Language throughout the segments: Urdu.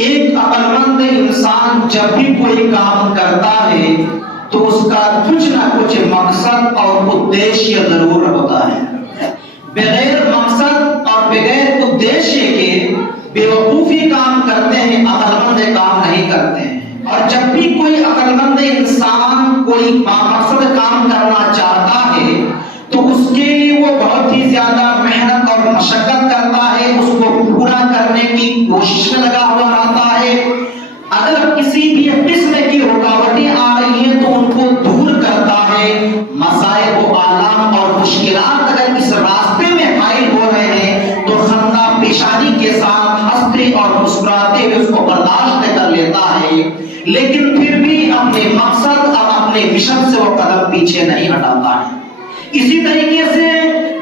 ایک عقل مند انسان جب بھی کوئی کام کرتا ہے تو اس کا کچھ نہ کچھ مقصد اور ادیشیہ ضرور ہوتا ہے۔ بغیر مقصد اور بغیر ادیشیہ کے بیوقوفی کام کرتے ہیں، عقل مند کام نہیں کرتے ہیں۔ اور جب بھی کوئی عقل مند انسان کوئی مقصد کام کرنا چاہتا ہے تو اس کے لیے وہ بہت ہی زیادہ محنت اور مشقت کرتا ہے، اس کو پورا کرنے کی کوشش میں لگا ہوا رہتا ہے۔ اگر کسی بھی قسم کی رکاوٹیں آ رہی ہیں تو ان کو دور کرتا ہے۔ مصائب و آلام اور مشکلات اگر اس راستے میں حائل ہو رہے ہیں تو خندہ پیشانی کے ساتھ ہنستے اور مسکراتے ہوئے اس کو برداشت کر لیتا ہے، لیکن پھر بھی اپنے مقصد اور اپنے مشن سے وہ قدم پیچھے نہیں ہٹاتا ہے۔ اسی طریقے سے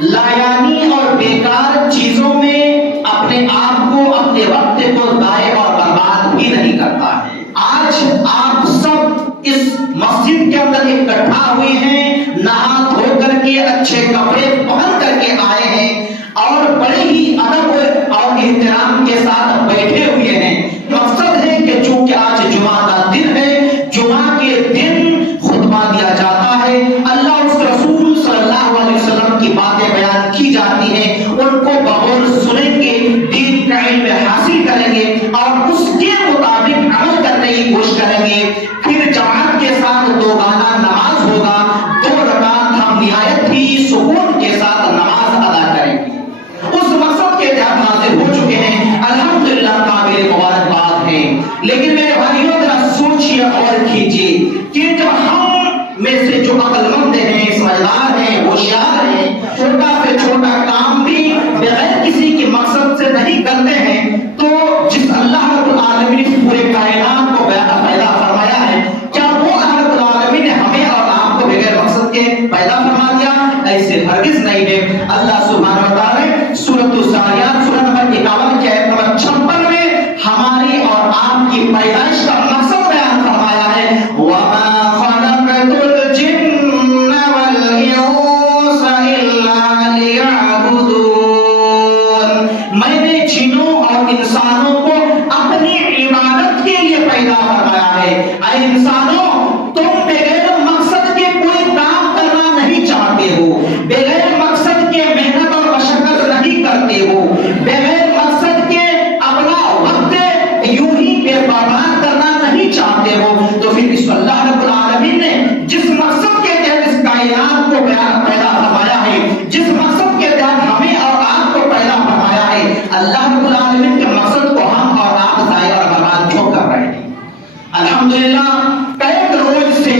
لایانی اور بیکار چیزوں میں اپنے آپ کو، اپنے وقت کو ضائع اور برباد بھی نہیں کرتا ہے۔ آج آپ سب اس مسجد کے اندر اکٹھا ہوئے ہیں، نہا دھو کر کے اچھے کپڑے پہن کر کے آئے ہیں اور بڑے ہی ادب اور احترام کے ساتھ بیٹھے ہوئے ہیں۔ مقصد ہے کہ چونکہ آج جمعہ کا دن ہے، جمعہ کے دن خطبہ دیا جاتا ہے، اللہ اس رسول صلی اللہ علیہ وسلم کی باتیں بیان کی جاتی ہیں، ان کو بغور سنیں گے، دین کا علم حاصل کریں گے اور اس کے مطابق عمل کرنے کی کوشش کریں گے۔ پھر جماعت کے ساتھ دوگانہ نماز ہوگا، 2 رکعت ہم نہایت ہی سکون کے ساتھ نماز ادا کریں گے۔ اس مقصد کے تحت حاضر ہو چکے ہیں، الحمدللہ قابل مبارکباد ہے۔ لیکن میرے بھائیوں ذرا سوچیے اور کیجیے کہ جب ہم میں سے جو عقل مند ہیں، سمجھدار ہیں، ہوشیار ہیں، چھوٹا سے چھوٹا کام بھی بغیر کسی کے مقصد سے نہیں کرتے ہیں تو جس اللہ رب العالمین نے پورے کائنات کو پیدا فرمایا ہے، کیا وہ اللہ رب العالمین نے ہمیں اور آپ کو بغیر مقصد کے پیدا فرما دیا؟ ایسے ہرگز نہیں ہے۔ اللہ سبحانہ و تعالی نے سورۃ الذاریات سورہ نمبر 51 کی آیت نمبر 56 میں ہماری اور آپ کی پیدائش کا مقصد بیان فرمایا ہے، وَمَا خَلَقْتُ الْجِنَّ وَالْإِنسَ إِلَّا لِيَعْبُدُونِ۔ میں نے جنوں اور انسانوں کو اپنی عبادت کے لیے پیدا فرمایا ہے۔ اے انسانوں، تم بغیر مقصد کے کوئی کام کرنا نہیں چاہتے ہو، بغیر مقصد کے محنت اور مشقت نہیں کرتے ہو، بغیر مقصد کے اپنا وقت یوں ہی بے برباد کرنا نہیں چاہتے ہو، تو پھر اس اللہ رب العالمین نے جس مقصد کے تحت اس کائنات کو پیدا فرمایا ہے، جس مقصد کے تحت ہمیں اور آپ کو پیدا فرمایا ہے، اللہ رب العالمین کے مقصد کو ہم اور آپ ضائع اور برباد کیوں کر رہے ہیں؟ الحمدللہ کئی روز سے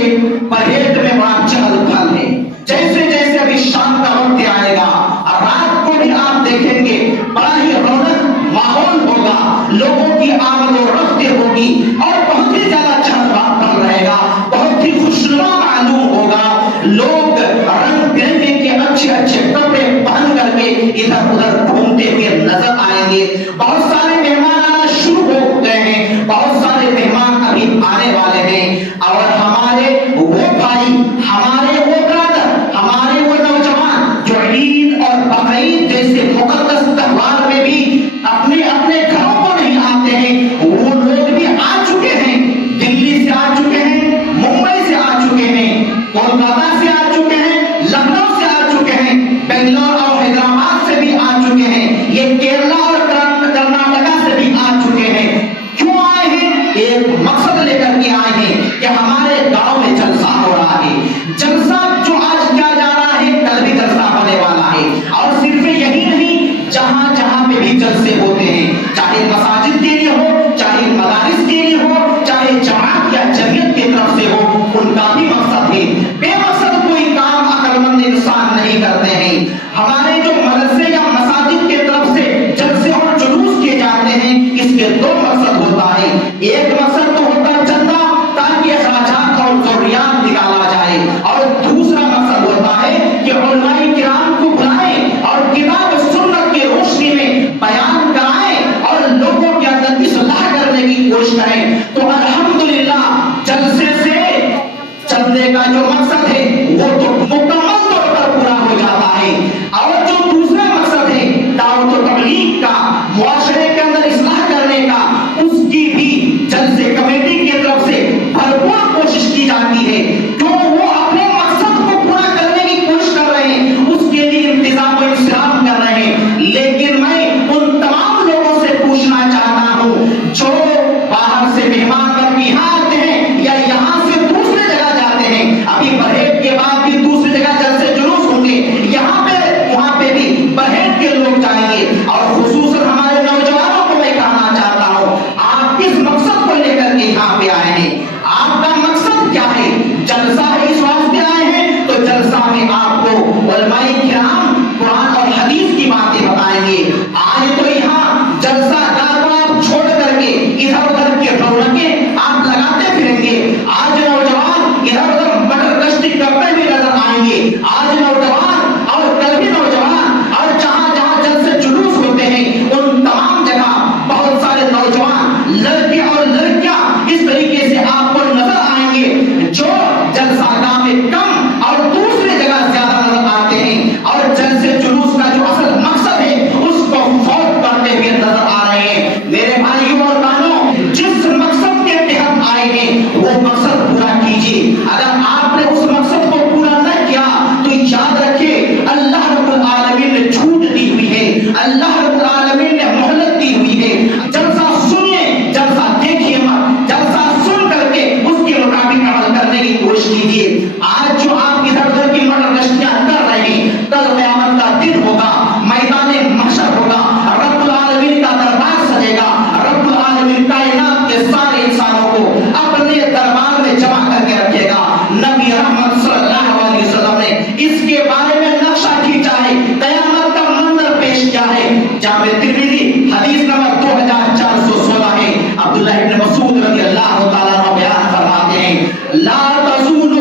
پرہیز میں بڑا چہل پہل ہے۔ جیسے جیسے ابھی شام کا وقت آئے گا اور رات کو بھی آپ دیکھیں گے بڑا ہی رونق ماحول ہوگا، لوگوں کی آمد و رفت ہوگی اور بہت ہی زیادہ چہل پہل رہے گا، بہت ہی خوشنما معلوم ہوگا۔ لوگ رنگ برنگے کے اچھے اچھے کپڑے پہن کر کے ادھر ادھر گھومتے ہوئے نظر آئیں گے۔ بہت سارے مہمان آنا شروع ہو گئے ہیں، بہت سارے مہمان ابھی آنے والے ہیں، اور ہمارے وہ بھائی، ہمارے وہ برادر، ہمارے وہ نوجوان جو عید اور بقرعید جیسے مقدس تہوار میں بھی اپنے اپنے گھروں کو نہیں آتے ہیں، وہ لوگ بھی آ چکے ہیں، دلی سے آ چکے ہیں، ممبئی سے آ چکے ہیں، کولکاتہ سے آ چکے ہیں، لکھنؤ سے آ چکے ہیں، بنگلور اور حیدرآباد سے بھی آ چکے ہیں، یہ کیرلا اور کرناٹکا سے بھی آ چکے ہیں۔ کیوں آئے ہیں؟ ایک مقصد لے کر کے آئے ہیں کہ ہمارے گاؤں میں جلسہ ہو رہا ہے، جلسہ جو آج کیا جا رہا ہے کل بھی جلسہ ہونے والا ہے، اور صرف یہی نہیں، جہاں جہاں پہ بھی جلسے ہوتے ہیں، چاہے مساجد کے لیے ہو، چاہے مدارس کے لیے ہو، چاہے جماعت یا جمعیت کی طرف سے ہو، ان کا بھی مقصد ہے۔ بے مقصد کوئی کام عقل مند انسان نہیں کرتے ہیں۔ ہمارے جو مدرسے یا مساجد کی طرف سے جلسے اور جلوس کیے جاتے ہیں، اس کے 2 مقصد ہوتا ہے۔ ایک مقصد تو ہوتا ہے چندہ تاکہ اخراجات اور ضروریات نکالا جائے، اور دوسرا مقصد ہوتا ہے کہ علماء کرام کو بلائیں اور کتاب و سنت کی روشنی میں بیان کرائیں اور لوگوں کے اندر اصلاح کرنے کی کوشش کریں۔ تو الحمدللہ جلسے سے چندے کا جو مقصد ہے وہ تو مکمل طور پر پورا ہو جاتا ہے، اور جو دوسرا مقصد ہے دعوت و تبلیغ کا، معاشرے کے اندر اصلاح کرنے کا، اس کی لڑکے اور لڑکیاں اس طریقے سے آپ کو نظر آئیں گے جو جلسہ گاہ میں کم اور دوسری جگہ زیادہ نظر آتے ہیں، اور جلسے جلوس کا جو اصل مقصد ہے اس کو فوت کرتے ہوئے نظر آ رہے ہیں۔ میرے بھائیوں اور بہنوں، جس مقصد کے تحت آئے ہیں وہ مقصد پورا کیجیے۔ اگر آپ نے اس مقصد کو پورا نہ کیا تو یاد رکھیے اللہ رب العالمین نے چھوٹ دی ہوئی ہے، اللہ رب العالمین نے مہلت دی ہوئی ہے۔ جلسہ سنیے، جلسہ دیکھیے مت، جلسہ سن کر کے اس کے مطابق عمل کرنے کی کوشش کیجیے۔ آج جو آپ ادھر ادھر کی مگر رشتیاں کر رہے ہیں، کل قیامت کا دن ہوگا، میدان محشر ہوگا، رب العالمین کا دربار سجے گا، رب العالمین کائنات کے سارے انسانوں کو اپنے دربار میں جمع کر کے رکھے گا۔ نبی رحمت صلی اللہ علیہ وسلم نے اس کے بارے میں نقشہ کھینچا ہے، قیامت کا منظر پیش کیا ہے۔ جامع ترمذی حدیث نمبر 2416 ہے۔ عبداللہ ابن مسعود رضی اللہ تعالیٰ عنہ بیان فرماتے ہیں، لا تزول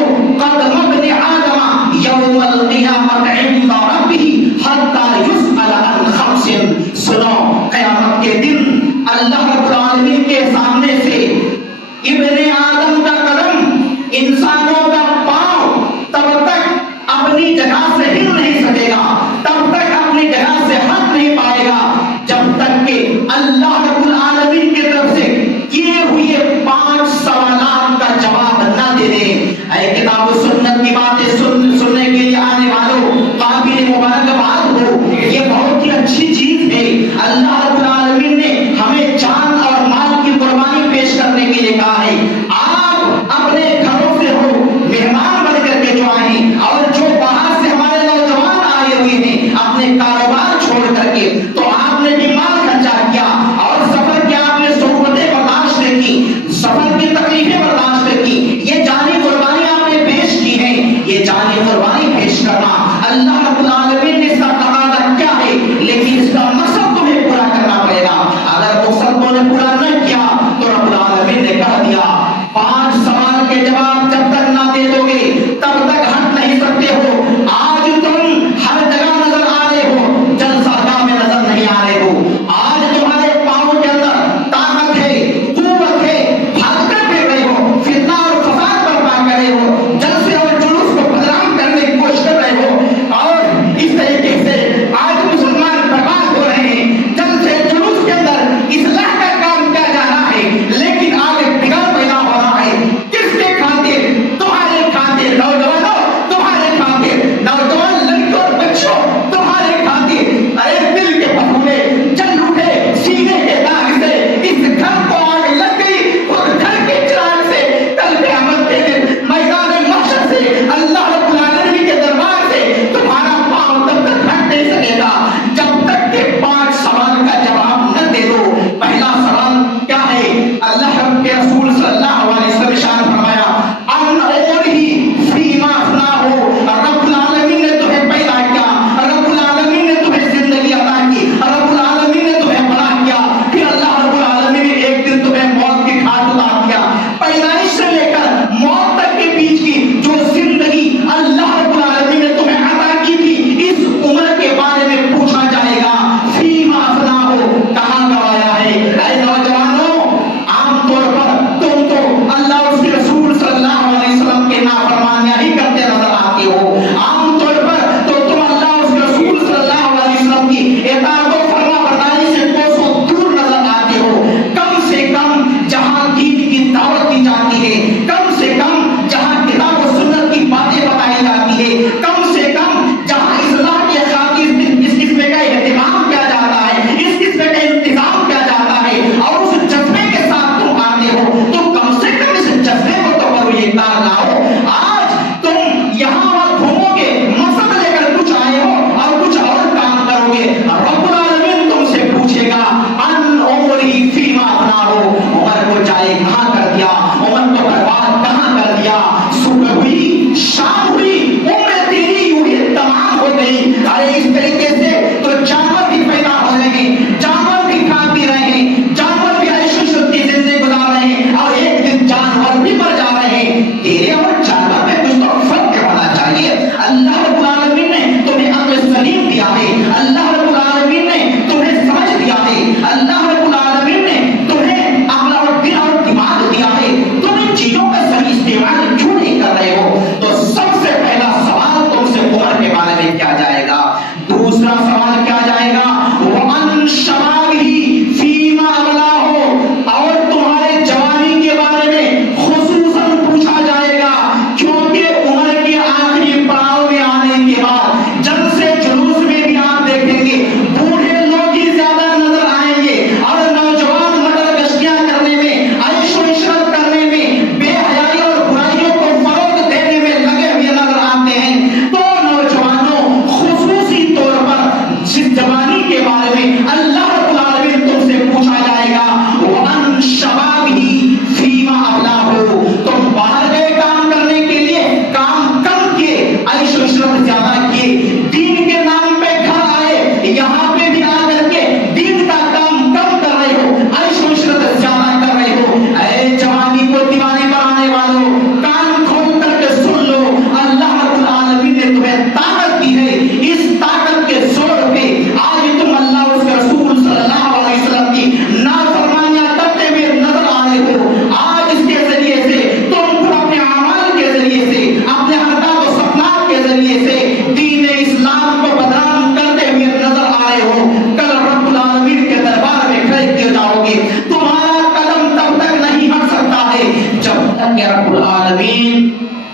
العالمین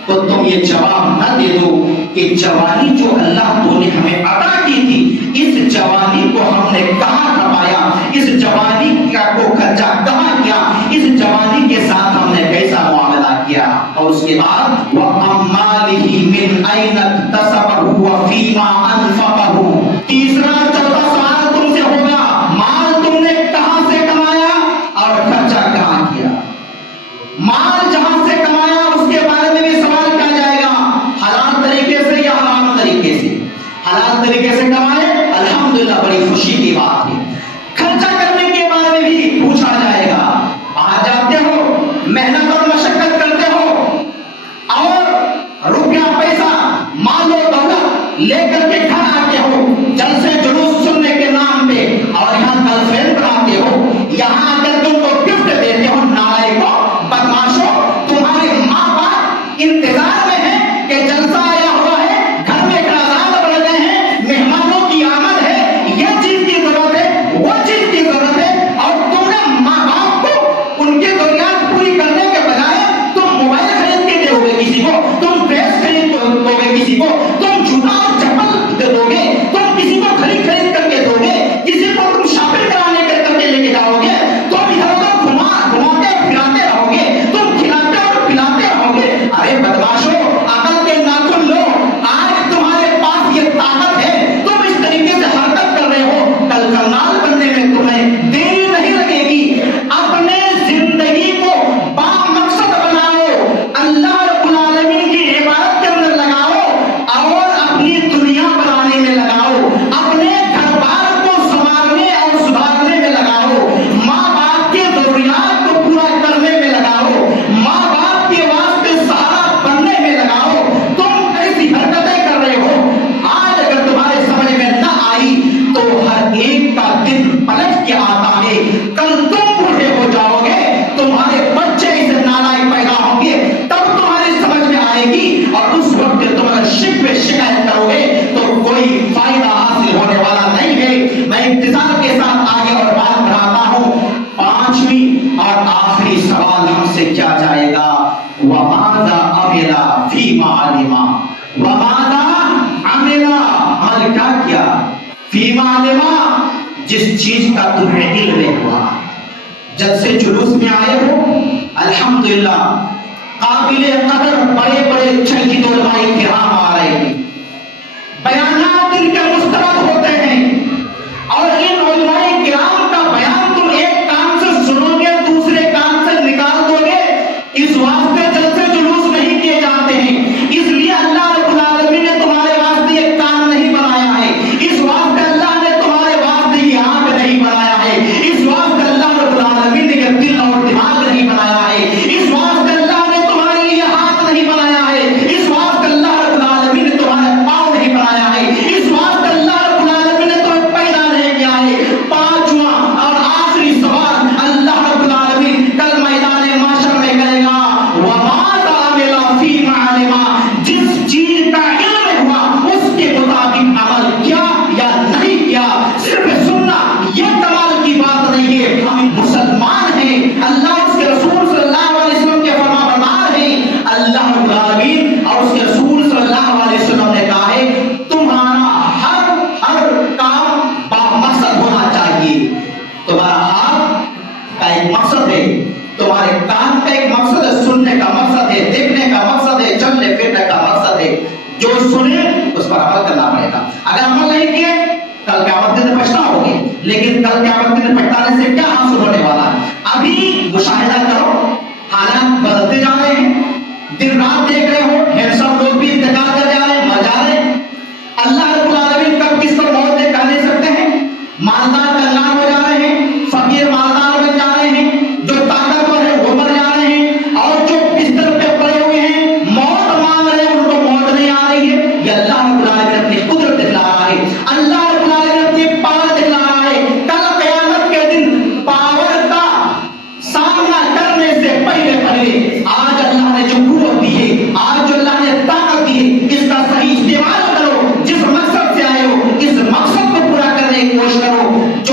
کو تم یہ جواب نہ دے دو کہ جوانی جو اللہ تو نے ہمیں عطا کی تھی، اس جوانی کو ہم نے کہاں کمایا، اس جوانی کو خرچہ کہاں کیا، اس جوانی کے ساتھ ہم نے کیسا معاملہ کیا۔ اور اس کے بعد وَأَمَّالِهِ مِنْ أَيْنَ اكْتَسَبَهُ وَفِيمَا أَنْفَقَهُ، تیسرا چوتھا سوال تم سے ہوگا، مال تم نے کہاں سے کمایا اور خرچہ کہاں کیا۔ مال جہاں سے کمایا اس کے بارے میں بھی سوال کیا جائے گا، حلال طریقے سے یا حرام طریقے سے۔ حلال طریقے سے کمائے الحمدللہ بڑی خوشی کی بات ہے۔ خرچہ کرنے کے بارے میں بھی پوچھا جائے گا، وہاں جاتے ہو، محنت اور مشقت کرتے ہو اور روپیہ پیسہ مال و دولت لے کر کے گھر آتے ہو، جلسے جلوس سننے کے نام پہ، اور یہاں گرل فرینڈ بناتے ہو، یہاں آ کر تم کو گفٹ دیتے ہو، نالائکو بدماشو، تمہارے ماں باپ انتظار میں ہیں کہ جلسہ آیا ہوا ہے، گھر میں اخراجات بڑھ گئے ہیں، مہمانوں کی آمد ہے، یہ چیز کی ضرورت ہے، وہ چیز کی ضرورت ہے، اور تم نے ماں باپ کو ان کی ضروریات پوری کرنے کے بجائے تم موبائل خرید کے دو گے کسی کو، تم ڈریس خرید دو گے کسی کو، تم جوتا اور چپل دو گے، تم کسی کو خرید کر کے دو گے، کسی کو تم شاپنگ کرانے کر کے لے کے جاؤ گے، تم ادھر ادھر گھماتے پھراتے رہو گے، تم کھلاتے اور پلاتے رہو گے۔ ارے بدماشو، عقل کے ناخن لو، آج تمہارے پاس یہ طاقت ہے، تم اس طریقے سے حرکت کر رہے ہو، کل کرنال بننے میں تمہیں دیر نہیں لگے گی۔ اپنے زندگی کو با مقصد بناؤ، اللہ رب العالمین کی عبادت کے اندر لگاؤ، اور اپنی دنیا بنانے میں لگاؤ، اپنے گھر بار کو سنوارنے اور سدھارنے میں لگاؤ، ماں باپ کے ضروریات کو پورا کرنے میں لگاؤ، ماں باپ کے واسطے سہارا بننے میں لگاؤ۔ تم کیسی حرکتیں کر رہے ہو، آج اگر تمہارے سمجھ میں نہ آئی تو ہر ایک کا دن پلٹ کے آتا ہے، کل تم بوڑھے ہو جاؤ گے، تمہارے بچے اسے نالائق پیدا ہوں گے، تب تمہاری سمجھ میں آئے گی، اور اس وقت تم اگر شکوے شکایت کرو گے تو کوئی فائدہ حاصل ہونے والا نہیں ہے۔ میں انتظار کے ساتھ آگے اور بات بڑھاتا ہوں۔ پانچویں اور آخری سوال ہم سے کیا جائے گا، وَمَاذَا عَمِلَ فِيمَا عَلِمَ، وَمَاذَا عَمِلَ، عمل کیا کیا، فِيمَا عَلِمَ، جس چیز کا تمہیں علم ہوا، جب سے جلوس میں آئے ہو الحمدللہ، قابل قدر بڑے بڑے چنگی علماء کرام آ رہے ہیں، بیانات ان کے مسترد ہوتے ہیں، اور ان علماء کرام کا بیان تم ایک کان سے سنو گے دوسرے کان سے نکال دو گے، اس واسطے جلسے جلوس نہیں کیے جاتے ہیں، اس لیے اللہ رب العالمین نے تمہارے واسطے ایک کان نہیں بنایا ہے، اس واسطے اللہ نے تمہارے واسطے یہ آنکھ نہیں بنایا ہے، اس واسطے اللہ رب العالمین نے یہ دل اور دماغ نہیں بنایا ہے، اس واسطے اللہ نے تمہارے لیے ہاتھ نہیں بنایا ہے، اس واسطے اللہ رب العالمین نے تمہارے پاؤں نہیں بنایا ہے، اس واسطے اللہ رب العالمین نے تمہیں پیدا نہیں کیا ہے۔ پانچواں اور آخری سوال اللہ رب العالمین کل میدان محشر میں کرے گا، وَمَاذَا عَمِلَ فِيمَا عَلِمَ، جس چیز کا علم ہوا اس کے مطابق عمل کیا یا نہیں کیا۔ صرف سننا یہ کمال کی بات نہیں ہے، ہم مسلمان ہیں، اللہ اس کے رسول صلی اللہ علیہ وسلم کے فرما بردار ہیں، اللہ رب العالمین اور اس کے رسول صلی اللہ علیہ وسلم نے کہا ہے تمہارا ہر کام با مقصد ہونا چاہیے۔ تمہارا ہاتھ کا ایک مقصد ہے، تمہارے کان کا ایک مقصد ہے، سننے کا مقصد ہے، دیکھنے کا مقصد ہے، چلنے پھرنے کا مقصد ہے، جو سنے اس پر عمل کرنا پڑے گا۔ اگر عمل نہیں کیے کل قیامت کے دن پچھتانا ہوگی، لیکن کل قیامت کے دن پچھتانے سے کیا حاصل ہونے والا ہے؟ ابھی مشاہدہ کرو، حالات بدلتے جا رہے ہیں، دن رات دیکھ رہے ہو، ہینڈسم لوگ بھی انتقال کر جا رہے ہیں، مر جا رہے ہیں، اللہ رب العالمین کب کس پر موت دے کہہ نہیں سکتے ہیں، مالدار کنگال ہو جا رہے ہیں، فقیر مالدار بن جا رہے ہیں، جو طاقتور ہے وہ مر جا رہے ہیں، اور جو بستر پہ پڑے ہوئے ہیں موت مانگ رہے ہیں ان کو موت نہیں آ رہی ہے۔ یہ اللہ رب العالمین اپنی قدرت دکھلا رہا ہے، اللہ رب العالمین اپنی پاور دکھلا رہا ہے۔ کل قیامت کے دن پاور کا سامنا کرنے سے پہلے آج اللہ نے جو قوت دی ہے، آج جو اللہ نے طاقت دی ہے، اس کا صحیح استعمال کرو، جس مقصد سے آئے ہو اس مقصد کو پورا کرنے کی کوشش کرو۔ جو